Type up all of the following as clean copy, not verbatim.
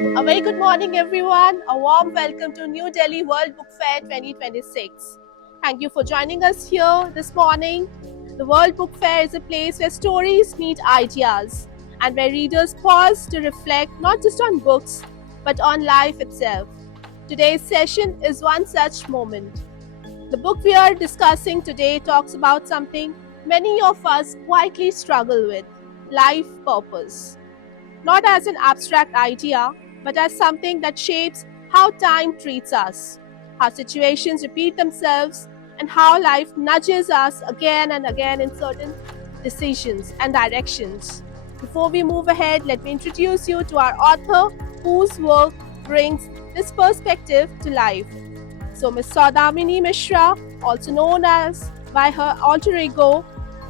A very good morning, everyone. A warm welcome to New Delhi World Book Fair 2026. Thank you for joining us here this morning. The World Book Fair is a place where stories meet ideas and where readers pause to reflect not just on books but on life itself. Today's session is one such moment. The book we are discussing today talks about something many of us quietly struggle with: life purpose. Not as an abstract idea, but as something that shapes how time treats us, how situations repeat themselves, and how life nudges us again and again in certain decisions and directions. Before we move ahead, let me introduce you to our author whose work brings this perspective to life. So, Ms. Saudamini Mishra, also known as by her alter ego,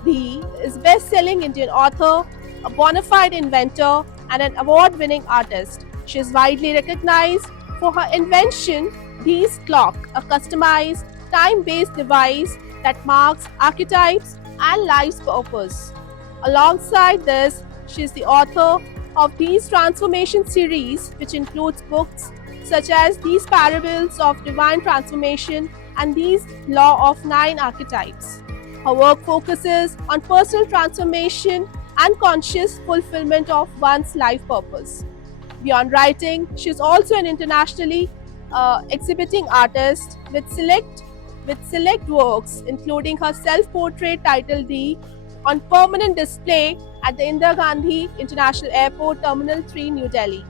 Dhi, is best-selling Indian author, a bona fide inventor, and an award-winning artist. She is widely recognized for her invention, Dhi's Clock, a customized, time-based device that marks archetypes and life's purpose. Alongside this, she is the author of Dhi's Transformation series, which includes books such as These Parables of Divine Transformation and These Law of Nine Archetypes. Her work focuses on personal transformation and conscious fulfillment of one's life purpose. Beyond writing, she is also an internationally exhibiting artist with select works, including her self-portrait titled Dhi, on permanent display at the Indira Gandhi International Airport Terminal 3, New Delhi.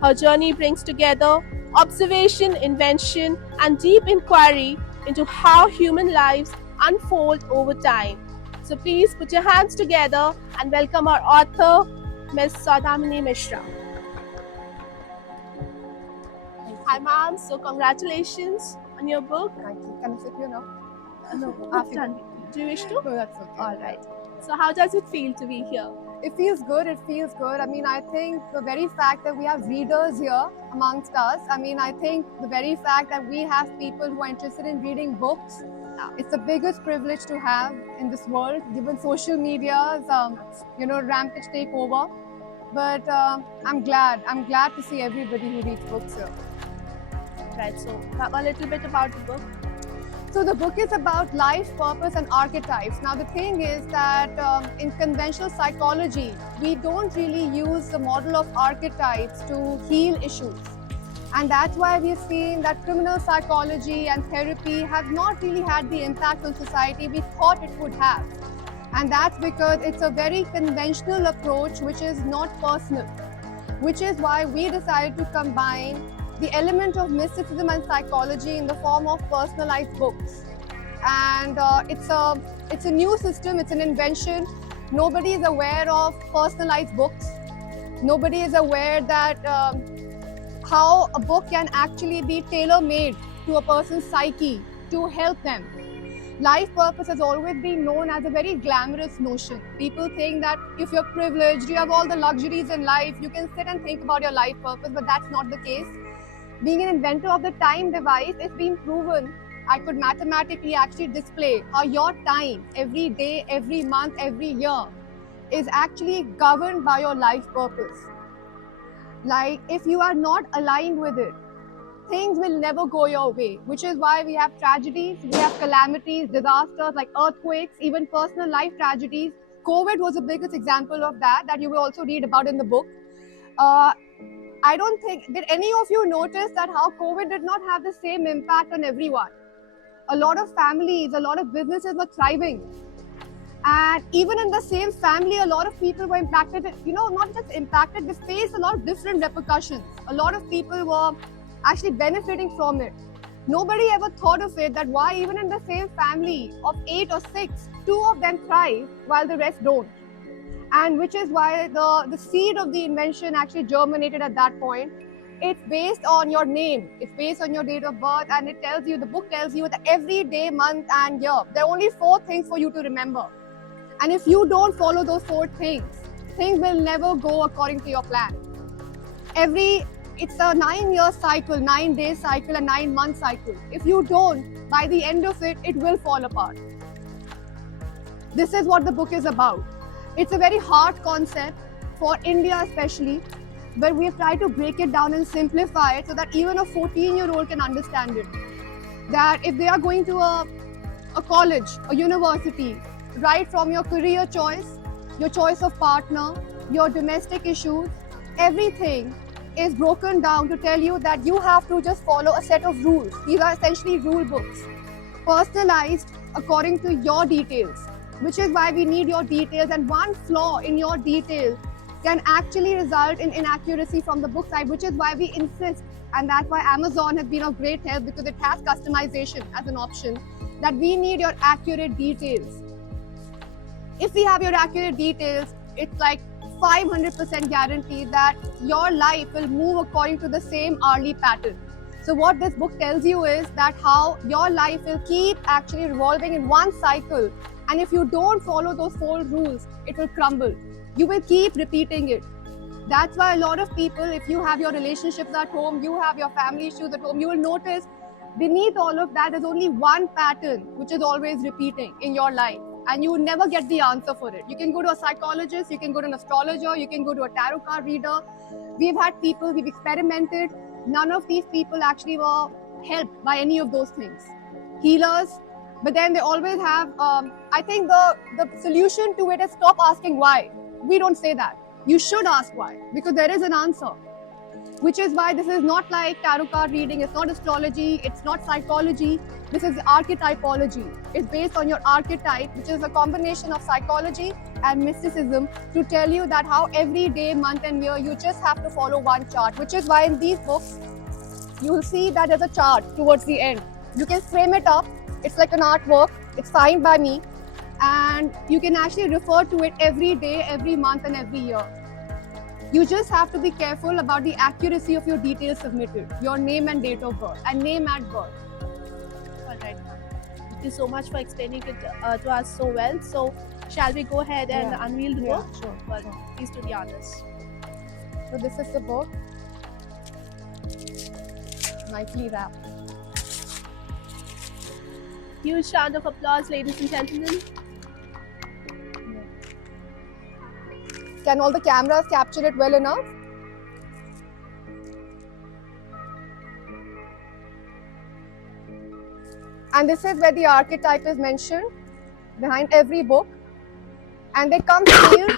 Her journey brings together observation, invention, and deep inquiry into how human lives unfold over time. So please put your hands together and welcome our author, Ms. Saudamini Mishra. Hi, ma'am. So congratulations on your book. Thank you. Can I sit here now? No, after. Do you wish to? No, that's okay. All right. So how does it feel to be here? It feels good. It feels good. I mean, I think the very fact that we have readers here amongst us, I think the very fact that we have people who are interested in reading books, it's the biggest privilege to have in this world, given social media's, rampage takeover. But I'm glad to see everybody who reads books here. Right, so talk a little bit about the book. So the book is about life, purpose, and archetypes. Now the thing is that in conventional psychology, we don't really use the model of archetypes to heal issues. And that's why we've seen that criminal psychology and therapy have not really had the impact on society we thought it would have. And that's because it's a very conventional approach which is not personal, which is why we decided to combine the element of mysticism and psychology in the form of personalized books. And it's a new system, it's an invention. Nobody is aware of personalized books. Nobody is aware that how a book can actually be tailor-made to a person's psyche to help them. Life purpose has always been known as a very glamorous notion. People think that if you're privileged, you have all the luxuries in life, you can sit and think about your life purpose, but that's not the case. Being an inventor of the time device, it's been proven I could mathematically actually display how your time, every day, every month, every year, is actually governed by your life purpose. Like, if you are not aligned with it, things will never go your way, which is why we have tragedies, we have calamities, disasters like earthquakes, even personal life tragedies. COVID was the biggest example of that you will also read about in the book. I don't think, did any of you notice that how COVID did not have the same impact on everyone? A lot of families, a lot of businesses were thriving. And even in the same family, a lot of people were impacted, not just impacted, they faced a lot of different repercussions. A lot of people were actually benefiting from it. Nobody ever thought of it that why even in the same family of 8 or 6, 2 of them thrive while the rest don't. And which is why the seed of the invention actually germinated at that point. It's based on your name, it's based on your date of birth, and the book tells you that every day, month, and year, there are only 4 things for you to remember. And if you don't follow those 4 things, things will never go according to your plan. It's a 9-year cycle, 9-day cycle, a 9-month cycle. If you don't, by the end of it, it will fall apart. This is what the book is about. It's a very hard concept for India especially, but we have tried to break it down and simplify it so that even a 14-year-old can understand it. That if they are going to a college, a university, right from your career choice, your choice of partner, your domestic issues, everything is broken down to tell you that you have to just follow a set of rules. These are essentially rule books, personalized according to your details, which is why we need your details. And one flaw in your detail can actually result in inaccuracy from the book side, which is why we insist. And that's why Amazon has been of great help, because it has customization as an option, that we need your accurate details. If we have your accurate details, it's like 500% guarantee that your life will move according to the same hourly pattern. So what this book tells you is that how your life will keep actually revolving in one cycle. And if you don't follow those 4 rules, it will crumble. You will keep repeating it. That's why a lot of people, if you have your relationships at home, you have your family issues at home, you will notice beneath all of that, there's only one pattern which is always repeating in your life. And you will never get the answer for it. You can go to a psychologist, you can go to an astrologer, you can go to a tarot card reader. We've had people, we've experimented. None of these people actually were helped by any of those things. Healers, but then they always have, I think the solution to it is stop asking why. We don't say that. You should ask why, because there is an answer. Which is why this is not like tarot card reading, it's not astrology, it's not psychology. This is archetypology. It's based on your archetype, which is a combination of psychology and mysticism, to tell you that how every day, month and year, you just have to follow one chart. Which is why in these books, you will see that there's a chart towards the end. You can frame it up. It's like an artwork. It's signed by me. And you can actually refer to it every day, every month and every year. You just have to be careful about the accuracy of your details submitted, your name and date of birth, and name at birth. All right. Thank you so much for explaining it to us so well. So, shall we go ahead and unveil the book? Sure. Well, please do the honors. So this is the book. Nicely wrapped. Huge round of applause, ladies and gentlemen. Can all the cameras capture it well enough? And this is where the archetype is mentioned behind every book. And they come sealed.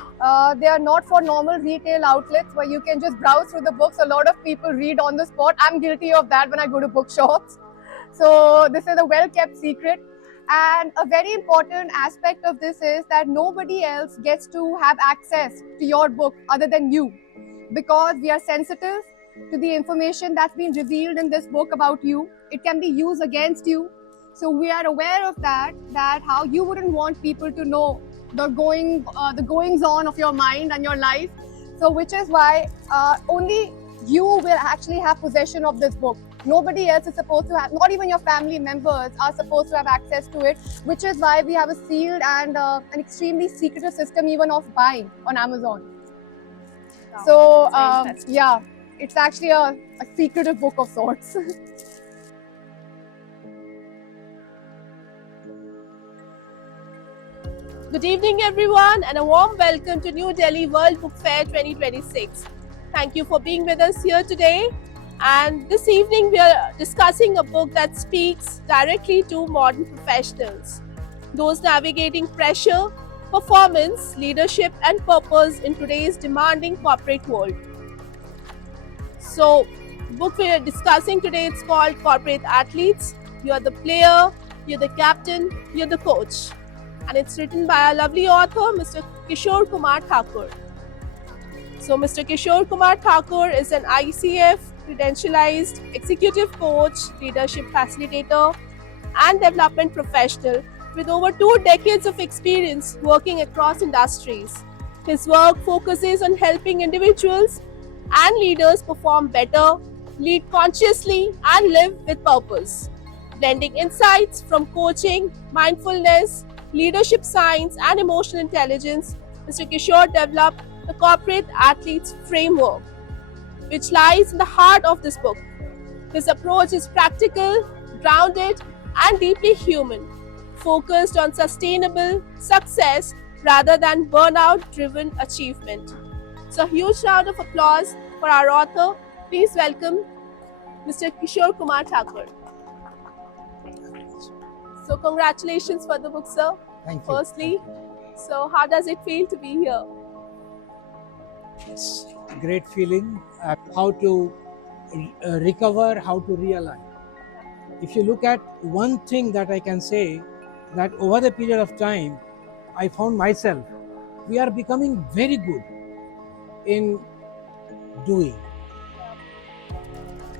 They are not for normal retail outlets where you can just browse through the books. A lot of people read on the spot. I'm guilty of that when I go to bookshops. So this is a well-kept secret. And a very important aspect of this is that nobody else gets to have access to your book other than you, because we are sensitive to the information that's been revealed in this book about you. It can be used against you. So we are aware of that how you wouldn't want people to know the goings on of your mind and your life. So which is why only you will actually have possession of this book. Nobody else is supposed to have, not even your family members are supposed to have access to it, which is why we have a sealed and an extremely secretive system even of buying on Amazon. Wow. So yeah, it's actually a secretive book of sorts. Good evening, everyone, and a warm welcome to New Delhi World Book Fair 2026. Thank you for being with us here today. And this evening, we are discussing a book that speaks directly to modern professionals, those navigating pressure, performance, leadership, and purpose in today's demanding corporate world. So, the book we are discussing today, it's called Corporate Athletes. You're the player, you're the captain, you're the coach. And it's written by a lovely author, Mr. Kishore Kumar Thakur. So, Mr. Kishore Kumar Thakur is an ICF credentialized executive coach, leadership facilitator, and development professional with over 2 decades of experience working across industries. His work focuses on helping individuals and leaders perform better, lead consciously, and live with purpose. Blending insights from coaching, mindfulness, leadership science, and emotional intelligence, Mr. Kishore developed the Corporate Athletes Framework, which lies in the heart of this book. His approach is practical, grounded, and deeply human, focused on sustainable success rather than burnout-driven achievement. So, a huge round of applause for our author. Please welcome Mr. Kishore Kumar Thakur. So congratulations for the book, sir. Thank you. Firstly, so how does it feel to be here? It's a great feeling. How to recover, how to realign. If you look at one thing that I can say, that over the period of time, I found myself, we are becoming very good in doing,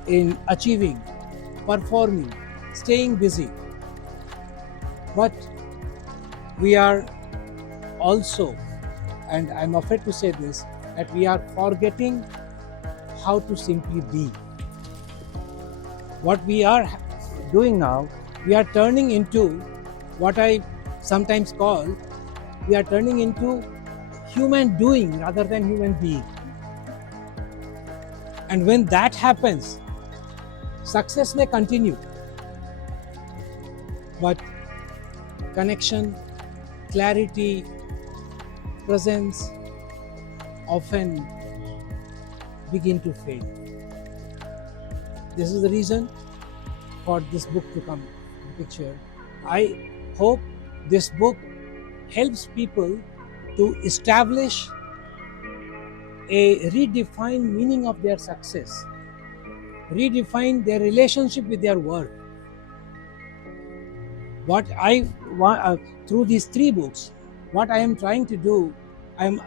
in achieving, performing, staying busy. But we are also, and I'm afraid to say this, that we are forgetting how to simply be. What we are doing now, we are turning into what I sometimes call, we are turning into human doing rather than human being. And when that happens, success may continue, but connection, clarity, presence often begin to fade. This is the reason for this book to come in picture. I hope this book helps people to establish a redefined meaning of their success, redefine their relationship with their work. What I want through these 3 books, what I am trying to do, I am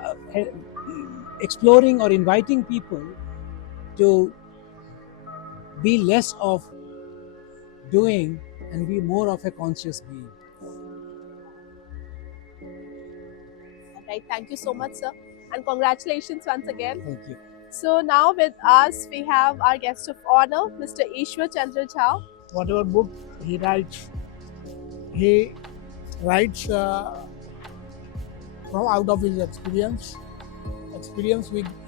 exploring or inviting people to be less of doing and be more of a conscious being. Right. Thank you so much, sir, and congratulations once again. Thank you. So now with us we have our guest of honor, Mr. Ishwar Chandra Jha. Whatever book he writes from out of his experience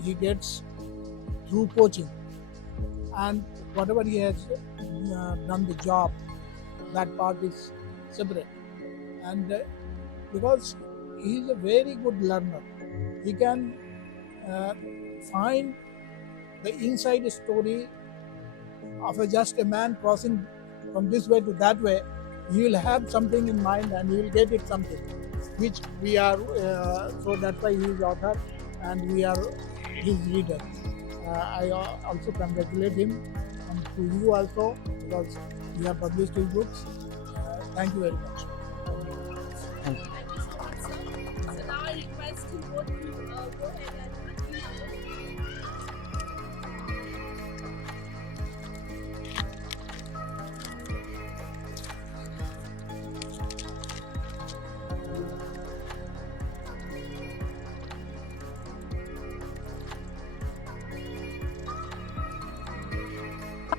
he gets through coaching, and whatever he has done the job, that part is separate. And because he is a very good learner, he can find the inside story of just a man crossing from this way to that way. He will have something in mind and he will get it something, which we are, so that's why he is author and we are his reader. I also congratulate him, and to you also, because you have published his books. Thank you very much. Thank you. Thank you so much, sir. So now I request you both to go ahead and unveil the book.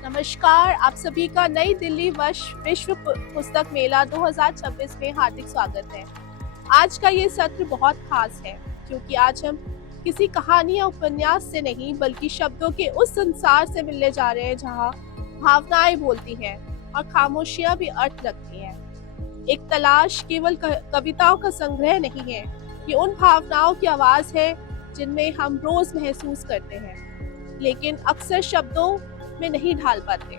नमस्कार, आप सभी का नई दिल्ली विश्व पुस्तक मेला 2026 में हार्दिक स्वागत है। आज का ये सत्र बहुत खास है क्योंकि आज हम किसी कहानी या उपन्यास से नहीं बल्कि शब्दों के उस संसार से मिलने जा रहे हैं जहाँ भावनाएं बोलती हैं और खामोशियां भी अर्थ रखती हैं। एक तलाश केवल कविताओं का संग्रह नहीं है, ये उन भावनाओं की आवाज है जिनमें हम रोज महसूस करते हैं लेकिन अक्सर शब्दों में नहीं ढाल पाते।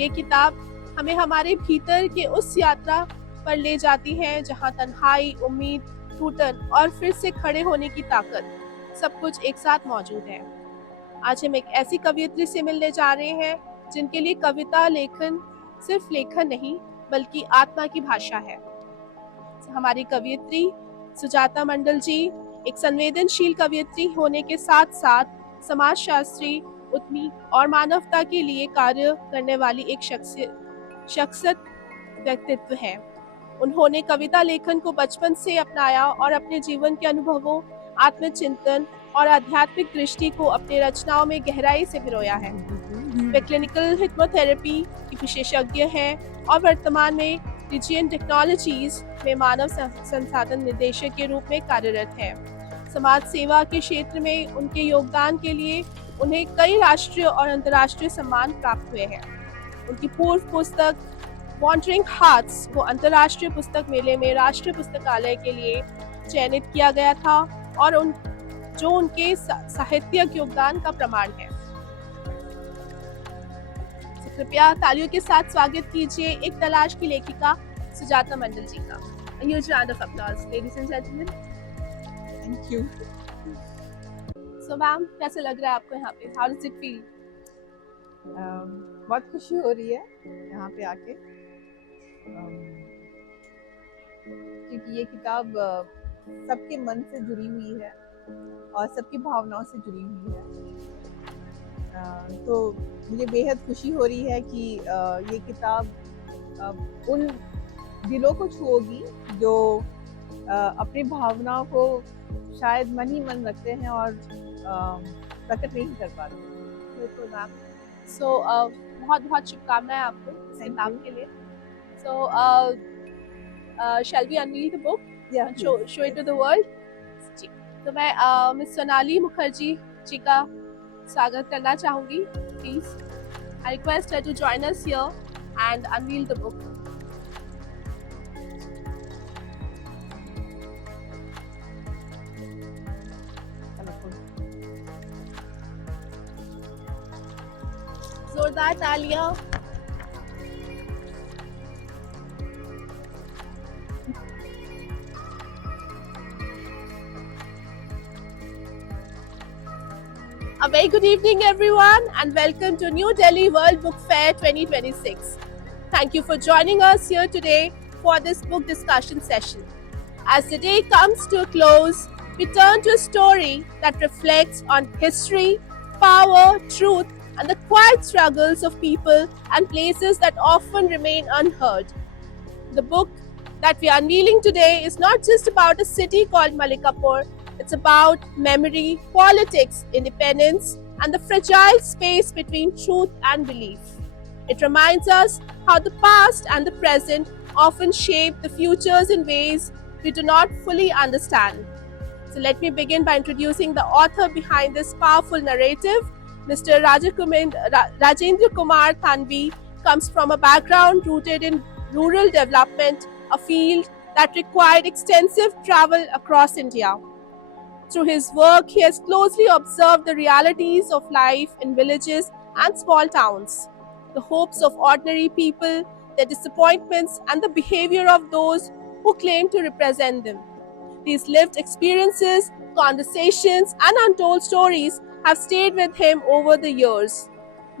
ये किताब हमें हमारे भीतर के उस यात्रा पर ले जाती है जहाँ तन्हाई, उम्मीद, टूटन और फिर से खड़े होने की ताकत सब कुछ एक साथ मौजूद है। आज हम एक ऐसी कवियत्री से मिलने जा रहे हैं जिनके लिए कविता लेखन सिर्फ लेखन नहीं बल्कि आत्मा की भाषा है। हमारी कवियत्री सुजाता मंडल जी एक संवेदनशील कवियत्री होने के साथ साथ समाजशास्त्री, उद्यमी और मानवता के लिए कार्य करने वाली एक शख्सियत व्यक्तित्व है। उन्होंने कविता लेखन को बचपन से अपनाया और अपने जीवन के अनुभवों, आत्मचिंतन और आध्यात्मिक दृष्टि को अपने रचनाओं में गहराई से पिरोया है। वे क्लिनिकल हिप्नोथेरेपी की विशेषज्ञ हैं और वर्तमान में रिजियन टेक्नोलॉजीज में मानव संसाधन निदेशक के रूप में कार्यरत हैं। समाज सेवा के क्षेत्र में उनके योगदान के लिए उन्हें कई राष्ट्रीय और अंतर्राष्ट्रीय सम्मान प्राप्त हुए हैं। उनकी पूर्व पुस्तक वॉन्डरिंग हार्ट्स को अंतर्राष्ट्रीय पुस्तक मेले में राष्ट्रीय पुस्तकालय के लिए चयनित किया गया था और जो उनके साहित्यिक योगदान का प्रमाण है। तो कृपया तालियों के साथ स्वागत कीजिए एक तलाश की लेखिका सुजाता मंडल जी का। A huge round of applause, ladies and gentlemen. Thank you. So ma'am, कैसे लग रहा है आपको यहाँ पे? How does it feel? बहुत खुशी हो रही है यहाँ पे आके, क्योंकि ये किताब सबके मन से जुड़ी हुई है और सबकी भावनाओं से जुड़ी हुई है। तो मुझे बेहद खुशी हो रही है कि ये किताब उन दिलों को छूएगी जो अपनी भावनाओं को शायद मन ही मन रखते हैं और प्रकट नहीं कर पाते। बिल्कुल मैम। सो बहुत बहुत शुभकामनाएं आपको इस किताब के लिए। सो shall we unveil the book and show it to the world? जी, तो मैं मिस सोनाली मुखर्जी जी का स्वागत करना चाहूँगी। Please, I request her to join us here and unveil the book. जोरदार तालियां। A very good evening everyone and welcome to New Delhi World Book Fair 2026. Thank you for joining us here today for this book discussion session. As the day comes to a close, we turn to a story that reflects on history, power, truth, and the quiet struggles of people and places that often remain unheard. The book that we are unveiling today is not just about a city called Malikapur, it's about memory, politics, independence, and the fragile space between truth and belief. It reminds us how the past and the present often shape the futures in ways we do not fully understand. So let me begin by introducing the author behind this powerful narrative. Mr. Rajendra Kumar Thanvi comes from a background rooted in rural development, a field that required extensive travel across India. Through his work, he has closely observed the realities of life in villages and small towns, the hopes of ordinary people, their disappointments, and the behavior of those who claim to represent them. These lived experiences, conversations, and untold stories have stayed with him over the years.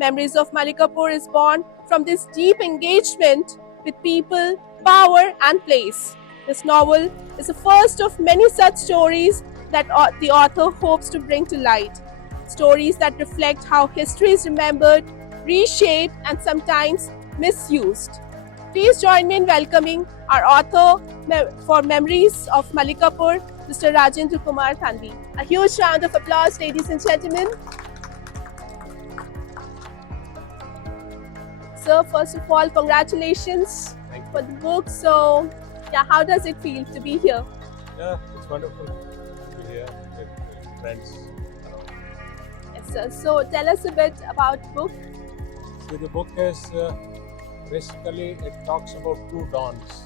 Memories of Malikapur is born from this deep engagement with people, power, and place. This novel is the first of many such stories that the author hopes to bring to light. Stories that reflect how history is remembered, reshaped, and sometimes misused. Please join me in welcoming our author for Memories of Malikapur, Mr. Rajendra Kumar Thanvi. A huge round of applause, ladies and gentlemen. Sir, first of all, congratulations for the book. So, yeah, how does it feel to be here? Yeah, it's wonderful to be here with friends around. Yes, sir. So, tell us a bit about the book. So the book is basically it talks about two dawns.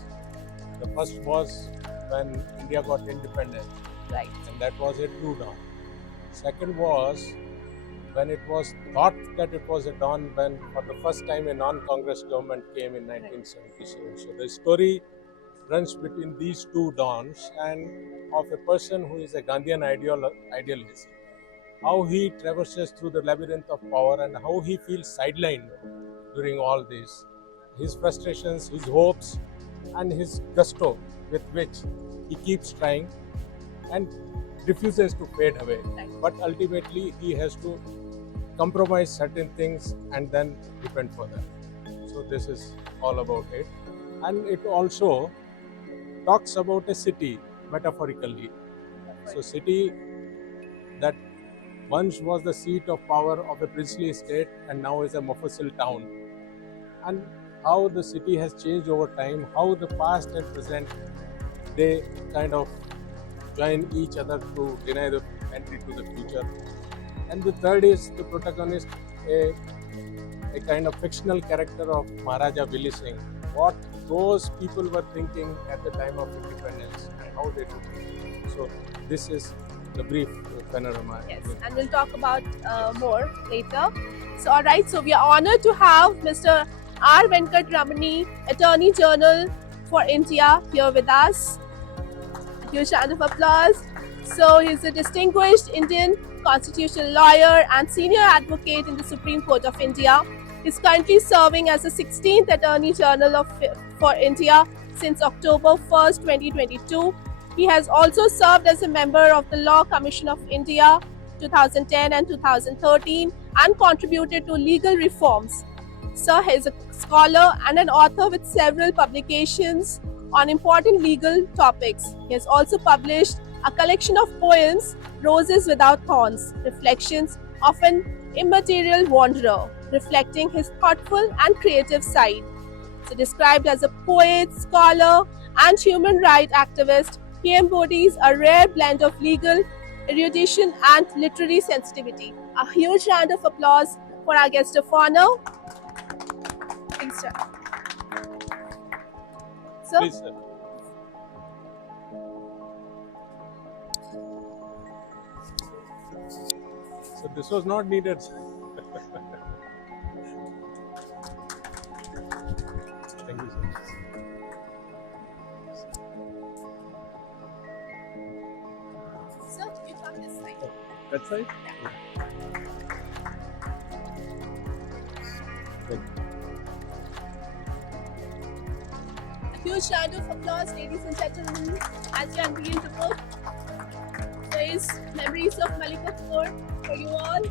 The first was when India got independent, Right. and that was a true dawn. Second was when it was thought that it was a dawn when for the first time a non-Congress government came in 1977. So the story runs between these two dawns and of a person who is a Gandhian idealist, how he traverses through the labyrinth of power and how he feels sidelined during all this, his frustrations, his hopes, and his gusto with which he keeps trying and refuses to fade away. Right. But ultimately, he has to compromise certain things and then depend for them. So this is all about it. And it also talks about a city metaphorically. So city that once was the seat of power of a princely state and now is a Mufassil town. And how the city has changed over time, how the past and present, they kind of join each other to deny the entry to the future. And the third is the protagonist, a kind of fictional character of Maharaja Vili Singh. What those people were thinking at the time of independence and how they took it. So this is the brief panorama. Yes, and we'll talk about more later. So, all right, so we are honored to have Mr. R. Venkat Ramani, Attorney General for India, here with us. A huge round of applause. So, he's a distinguished Indian constitutional lawyer and senior advocate in the Supreme Court of India. He's currently serving as the 16th Attorney General for India since October 1st, 2022. He has also served as a member of the Law Commission of India 2010 and 2013 and contributed to legal reforms. Sir is a scholar and an author with several publications on important legal topics. He has also published a collection of poems, Roses Without Thorns, Reflections of an Immaterial Wanderer, reflecting his thoughtful and creative side. So described as a poet, scholar, and human rights activist, he embodies a rare blend of legal erudition and literary sensitivity. A huge round of applause for our guest of honor. Thanks, sir. So, Please, sir. So this was not needed. Thank you, sir. sir, you come this side. That side? Thank you. A huge round of applause, ladies and gentlemen, as you unveil the book. There is Memories of Malika Kaur for you all.